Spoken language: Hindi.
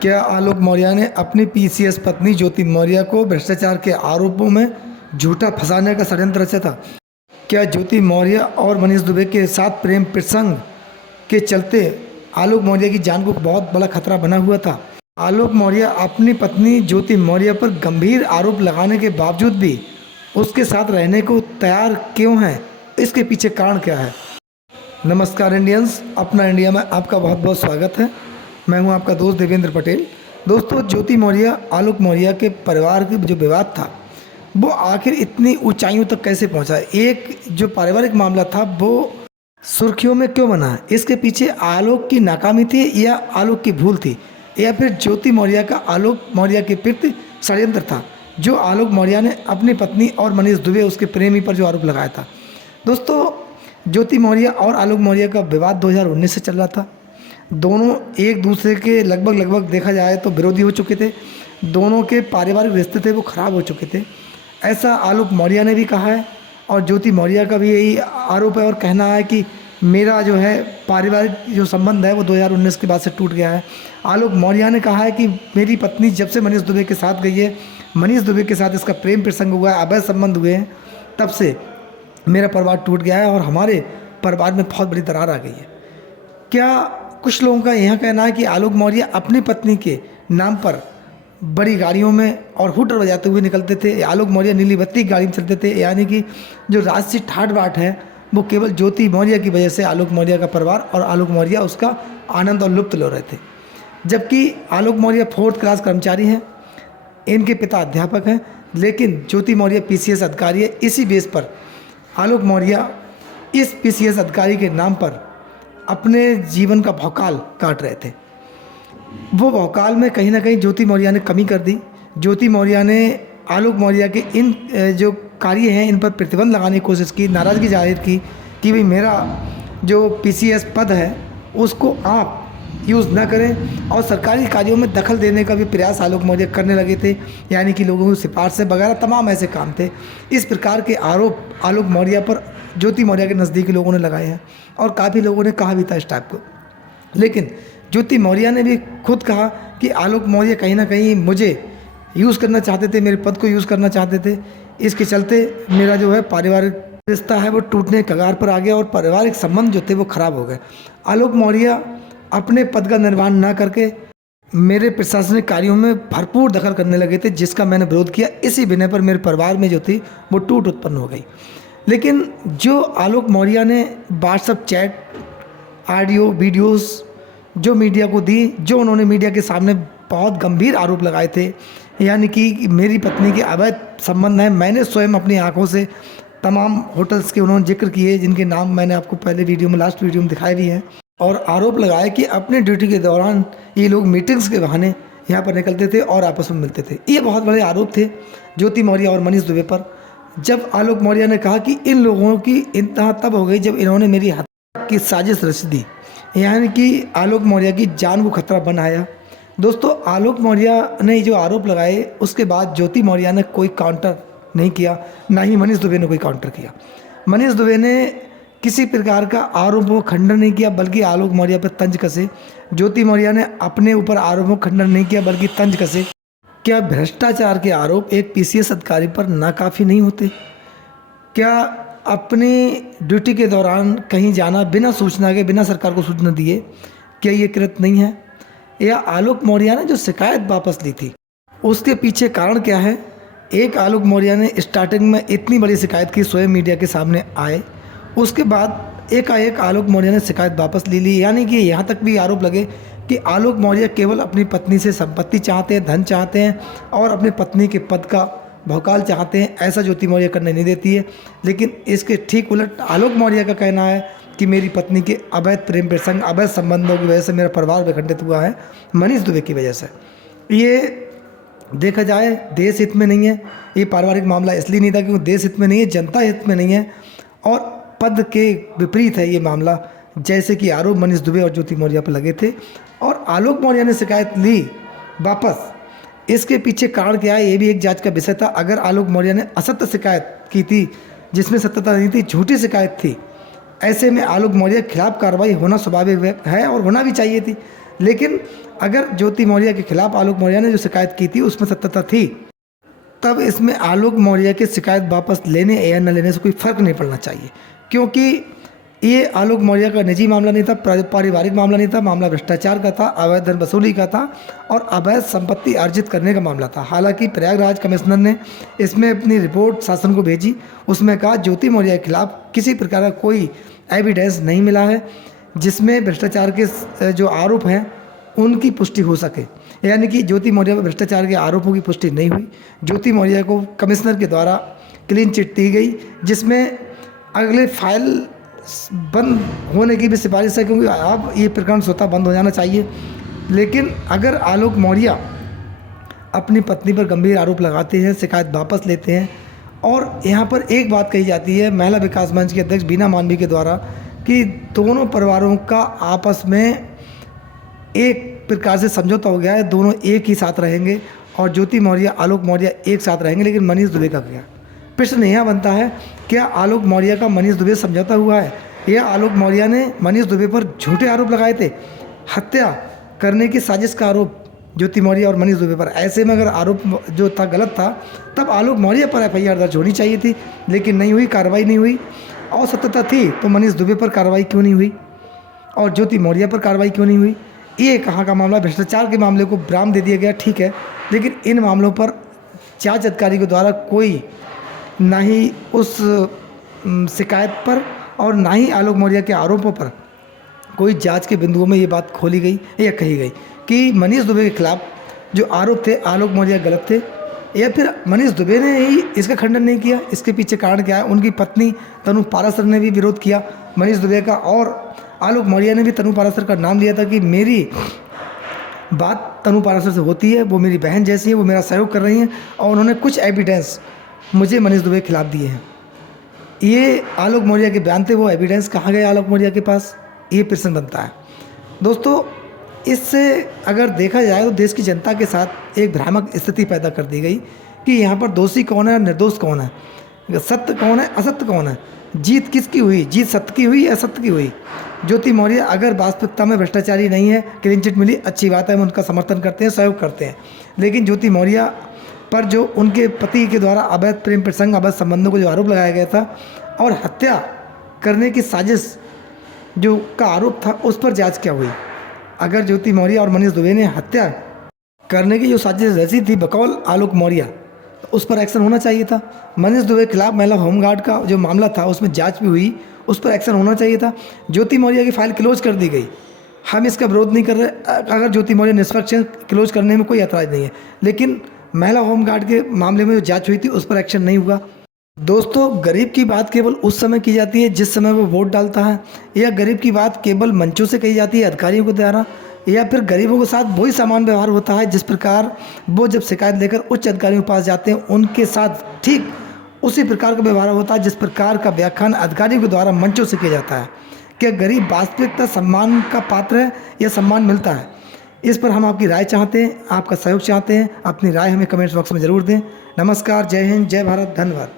क्या आलोक मौर्य ने अपनी पीसीएस पत्नी ज्योति मौर्य को भ्रष्टाचार के आरोपों में झूठा फंसाने का षड्यंत्र रचा था? क्या ज्योति मौर्य और मनीष दुबे के साथ प्रेम प्रसंग के चलते आलोक मौर्य की जान को बहुत बड़ा खतरा बना हुआ था? आलोक मौर्य अपनी पत्नी ज्योति मौर्य पर गंभीर आरोप लगाने के बावजूद भी उसके साथ रहने को तैयार क्यों हैं? इसके पीछे कारण क्या है? नमस्कार इंडियंस, अपना इंडिया में आपका बहुत बहुत स्वागत है। मैं हूं आपका दोस्त देवेंद्र पटेल। दोस्तों, ज्योति मौर्य आलोक मौर्य के परिवार के जो विवाद था वो आखिर इतनी ऊंचाइयों तक कैसे पहुंचा? एक जो पारिवारिक मामला था वो सुर्खियों में क्यों बना है? इसके पीछे आलोक की नाकामी थी या आलोक की भूल थी, या फिर ज्योति मौर्य का आलोक मौर्य के प्रति षड्यंत्र था जो आलोक मौर्य ने अपनी पत्नी और मनीष दुबे उसके प्रेमी पर जो आरोप लगाया था? दोस्तों, ज्योति मौर्य और आलोक मौर्य का विवाद 2019 से चल रहा था। दोनों एक दूसरे के लगभग देखा जाए तो विरोधी हो चुके थे। दोनों के पारिवारिक रिश्ते थे वो खराब हो चुके थे, ऐसा आलोक मौर्य ने भी कहा है और ज्योति मौर्य का भी यही आरोप है और कहना है कि मेरा जो है पारिवारिक जो संबंध है वो 2019 के बाद से टूट गया है। आलोक मौर्य ने कहा है कि मेरी पत्नी जब से मनीष दुबे के साथ गई है, मनीष दुबे के साथ इसका प्रेम प्रसंग हुआ है, अवैध संबंध हुए हैं, तब से मेरा परिवार टूट गया है और हमारे परिवार में बहुत बड़ी दरार आ गई है। क्या कुछ लोगों का यह कहना है कि आलोक मौर्य अपनी पत्नी के नाम पर बड़ी गाड़ियों में और हुटर बजाते हुए निकलते थे। आलोक मौर्य नीली बत्ती गाड़ी में चलते थे, यानी कि जो राजसी ठाट बाट है वो केवल ज्योति मौर्य की वजह से आलोक मौर्य का परिवार और आलोक मौर्य उसका आनंद और लुत्फ ले रहे थे। जबकि आलोक मौर्य 4th क्लास कर्मचारी हैं, इनके पिता अध्यापक हैं, लेकिन ज्योति मौर्य पीसीएस अधिकारी है। इसी बेस पर आलोक मौर्य इस पीसीएस अधिकारी के नाम पर अपने जीवन का भौकाल काट रहे थे। वो भौकाल में कहीं ना कहीं ज्योति मौर्य ने कमी कर दी। ज्योति मौर्य ने आलोक मौर्य के इन जो कार्य हैं इन पर प्रतिबंध लगाने की कोशिश की, नाराज़गी जाहिर की कि भाई मेरा जो पीसीएस पद है उसको आप यूज़ ना करें, और सरकारी कार्यों में दखल देने का भी प्रयास आलोक मौर्य करने लगे थे, यानी कि लोगों की सिफारिशें वगैरह तमाम ऐसे काम थे। इस प्रकार के आरोप आलोक मौर्य पर ज्योति मौर्य के नज़दीकी लोगों ने लगाए हैं और काफ़ी लोगों ने कहा भी था इस टाइप को। लेकिन ज्योति मौर्य ने भी खुद कहा कि आलोक मौर्य कहीं ना कहीं मुझे यूज़ करना चाहते थे, मेरे पद को यूज़ करना चाहते थे। इसके चलते मेरा जो है पारिवारिक रिश्ता है वो टूटने के कगार पर आ गया और पारिवारिक संबंध जो थे वो खराब हो गए। आलोक मौर्य अपने पद का निर्वहन ना करके मेरे प्रशासनिक कार्यों में भरपूर दखल करने लगे थे, जिसका मैंने विरोध किया। इसी बिना पर मेरे परिवार में जो थी वो टूट उत्पन्न हो गई। लेकिन जो आलोक मौर्य ने व्हाट्सएप चैट, ऑडियो, वीडियोस जो मीडिया को दी, जो उन्होंने मीडिया के सामने बहुत गंभीर आरोप लगाए थे, यानी कि मेरी पत्नी के अवैध संबंध हैं। मैंने स्वयं अपनी आंखों से तमाम होटल्स के उन्होंने जिक्र किए, जिनके नाम मैंने आपको पहले वीडियो में, लास्ट वीडियो में दिखाए भी हैं, और आरोप लगाए कि अपने ड्यूटी के दौरान ये लोग मीटिंग्स के बहाने यहाँ पर निकलते थे और आपस में मिलते थे। ये बहुत बड़े आरोप थे ज्योति मौर्य और मनीष दुबे पर। जब आलोक मौर्य ने कहा कि इन लोगों की इंतहा तब हो गई जब इन्होंने मेरी हत्या की साजिश रच दी, यानी कि आलोक मौर्य की जान को खतरा बनाया। दोस्तों, आलोक मौर्य ने जो आरोप लगाए उसके बाद ज्योति मौर्य ने कोई काउंटर नहीं किया, ना ही मनीष दुबे ने कोई काउंटर किया। मनीष दुबे ने किसी प्रकार का आरोप को खंडन नहीं किया, बल्कि आलोक मौर्य पर तंज कसे। ज्योति मौर्य ने अपने ऊपर आरोपों को खंडन नहीं किया, बल्कि तंज कसे। क्या भ्रष्टाचार के आरोप एक पीसीएस अधिकारी पर नाकाफी नहीं होते? क्या अपनी ड्यूटी के दौरान कहीं जाना बिना सूचना के, बिना सरकार को सूचना दिए, क्या ये कृत्य नहीं है? या आलोक मौर्य ने जो शिकायत वापस ली थी उसके पीछे कारण क्या है? एक आलोक मौर्य ने स्टार्टिंग में इतनी बड़ी शिकायत की, स्वयं मीडिया के सामने आए, उसके बाद एकाएक आलोक मौर्य ने शिकायत वापस ले ली। यानी कि यहाँ तक भी आरोप लगे कि आलोक मौर्य केवल अपनी पत्नी से संपत्ति चाहते हैं, धन चाहते हैं और अपनी पत्नी के पद का भौकाल चाहते हैं। ऐसा ज्योति मौर्य करने नहीं देती है। लेकिन इसके ठीक उलट आलोक मौर्य का कहना है कि मेरी पत्नी के अवैध प्रेम प्रसंग, अवैध संबंधों की वजह से मेरा परिवार विखंडित हुआ है, मनीष दुबे की वजह से। ये देखा जाए देश हित में नहीं है, ये पारिवारिक मामला इसलिए नहीं था क्योंकि देश हित में नहीं है, जनता हित में नहीं है, और पद के विपरीत है ये मामला, जैसे कि आरोप मनीष दुबे और ज्योति मौर्य पर लगे थे। और आलोक मौर्य ने शिकायत ली वापस, इसके पीछे कारण क्या है ये भी एक जांच का विषय था। अगर आलोक मौर्य ने असत्य शिकायत की थी जिसमें सत्यता नहीं थी, झूठी शिकायत थी, ऐसे में आलोक मौर्य के खिलाफ कार्रवाई होना स्वाभाविक है और होना भी चाहिए थी। लेकिन अगर ज्योति मौर्य के खिलाफ आलोक मौर्य ने जो शिकायत की थी उसमें सत्यता थी, तब इसमें आलोक मौर्य की शिकायत वापस लेने या न लेने से कोई फ़र्क नहीं पड़ना चाहिए, क्योंकि ये आलोक मौर्य का निजी मामला नहीं था, पारिवारिक मामला नहीं था, मामला भ्रष्टाचार का था, अवैध धन वसूली का था और अवैध संपत्ति अर्जित करने का मामला था। हालांकि प्रयागराज कमिश्नर ने इसमें अपनी रिपोर्ट शासन को भेजी, उसमें कहा ज्योति मौर्य के खिलाफ किसी प्रकार का कोई एविडेंस नहीं मिला है जिसमें भ्रष्टाचार के जो आरोप हैं उनकी पुष्टि हो सके, यानी कि ज्योति मौर्य पर भ्रष्टाचार के आरोपों की पुष्टि नहीं हुई। ज्योति मौर्य को कमिश्नर के द्वारा क्लीन चिट दी गई, जिसमें अगले फाइल बंद होने की भी सिफारिश है, क्योंकि अब ये प्रकरण स्वतः बंद हो जाना चाहिए। लेकिन अगर आलोक मौर्य अपनी पत्नी पर गंभीर आरोप लगाते हैं, शिकायत वापस लेते हैं, और यहाँ पर एक बात कही जाती है महिला विकास मंच के अध्यक्ष बीना मानवी के द्वारा कि दोनों परिवारों का आपस में एक प्रकार से समझौता हो गया है, दोनों एक ही साथ रहेंगे और ज्योति मौर्य आलोक मौर्य एक साथ रहेंगे। लेकिन मनीष दुबे का क्या? प्रश्न यह बनता है, क्या आलोक मौर्य का मनीष दुबे समझौता हुआ है या आलोक मौर्य ने मनीष दुबे पर झूठे आरोप लगाए थे, हत्या करने की साजिश का आरोप ज्योति मौर्य और मनीष दुबे पर? ऐसे में अगर आरोप जो था गलत था, तब आलोक मौर्य पर एफआईआर दर्ज होनी चाहिए थी, लेकिन नहीं हुई, कार्रवाई नहीं हुई। और सत्यता थी तो मनीष दुबे पर कार्रवाई क्यों नहीं हुई और ज्योति मौर्य पर कार्रवाई क्यों नहीं हुई? ये कहाँ का मामला? भ्रष्टाचार के मामले को ब्राम दे दिया गया, ठीक है, लेकिन इन मामलों पर जांच अधिकारी के द्वारा कोई ना ही उस शिकायत पर और ना ही आलोक मौर्य के आरोपों पर कोई जांच के बिंदुओं में ये बात खोली गई या कही गई कि मनीष दुबे के खिलाफ जो आरोप थे आलोक मौर्य गलत थे, या फिर मनीष दुबे ने ही इसका खंडन नहीं किया। इसके पीछे कारण क्या है? उनकी पत्नी तनु पाराशर ने भी विरोध किया मनीष दुबे का, और आलोक मौर्य ने भी तनु पाराशर का नाम लिया था कि मेरी बात तनु पाराशर से होती है, वो मेरी बहन जैसी है, वो मेरा सहयोग कर रही हैं, और उन्होंने कुछ एविडेंस मुझे मनीष दुबे के खिलाफ दिए हैं। ये आलोक मौर्य के बयान थे, वो एविडेंस कहाँ गए आलोक मौर्य के पास? ये प्रश्न बनता है। दोस्तों, इससे अगर देखा जाए तो देश की जनता के साथ एक भ्रामक स्थिति पैदा कर दी गई कि यहाँ पर दोषी कौन है और निर्दोष कौन है, सत्य कौन है, असत्य कौन है, जीत किसकी हुई, जीत सत्य की हुई या असत्य की हुई? ज्योति मौर्य अगर वास्तविकता में भ्रष्टाचारी नहीं है, क्लीन चिट मिली, अच्छी बात है, हम उनका समर्थन करते हैं, सहयोग करते हैं। लेकिन ज्योति मौर्य पर जो उनके पति के द्वारा अवैध प्रेम प्रसंग, अवैध संबंधों को जो आरोप लगाया गया था और हत्या करने की साजिश जो का आरोप था, उस पर जांच क्या हुई? अगर ज्योति मौर्य और मनीष दुबे ने हत्या करने की जो साजिश रची थी बकौल आलोक मौर्य, तो उस पर एक्शन होना चाहिए था। मनीष दुबे के खिलाफ महिला होमगार्ड का जो मामला था उसमें जांच भी हुई, उस पर एक्शन होना चाहिए था। ज्योति मौर्य की फाइल क्लोज कर दी गई, हम इसका विरोध नहीं कर रहे, अगर ज्योति मौर्य निष्पक्ष क्लोज करने में कोई ऐतराज़ नहीं है, लेकिन महिला होमगार्ड के मामले में जो जाँच हुई थी उस पर एक्शन नहीं हुआ। दोस्तों, गरीब की बात केवल उस समय की जाती है जिस समय वो वोट डालता है, या गरीब की बात केवल मंचों से कही जाती है अधिकारियों के द्वारा, या फिर गरीबों के साथ वही समान व्यवहार होता है जिस प्रकार वो जब शिकायत लेकर उच्च अधिकारियों के पास जाते हैं उनके साथ ठीक उसी प्रकार का व्यवहार होता है जिस प्रकार का व्याख्यान अधिकारियों के द्वारा मंचों से किया जाता है। क्या गरीब वास्तविकता सम्मान का पात्र है या सम्मान मिलता है? इस पर हम आपकी राय चाहते हैं, आपका सहयोग चाहते हैं। अपनी राय हमें कमेंट्स बॉक्स में ज़रूर दें। नमस्कार, जय हिंद, जय भारत, धन्यवाद।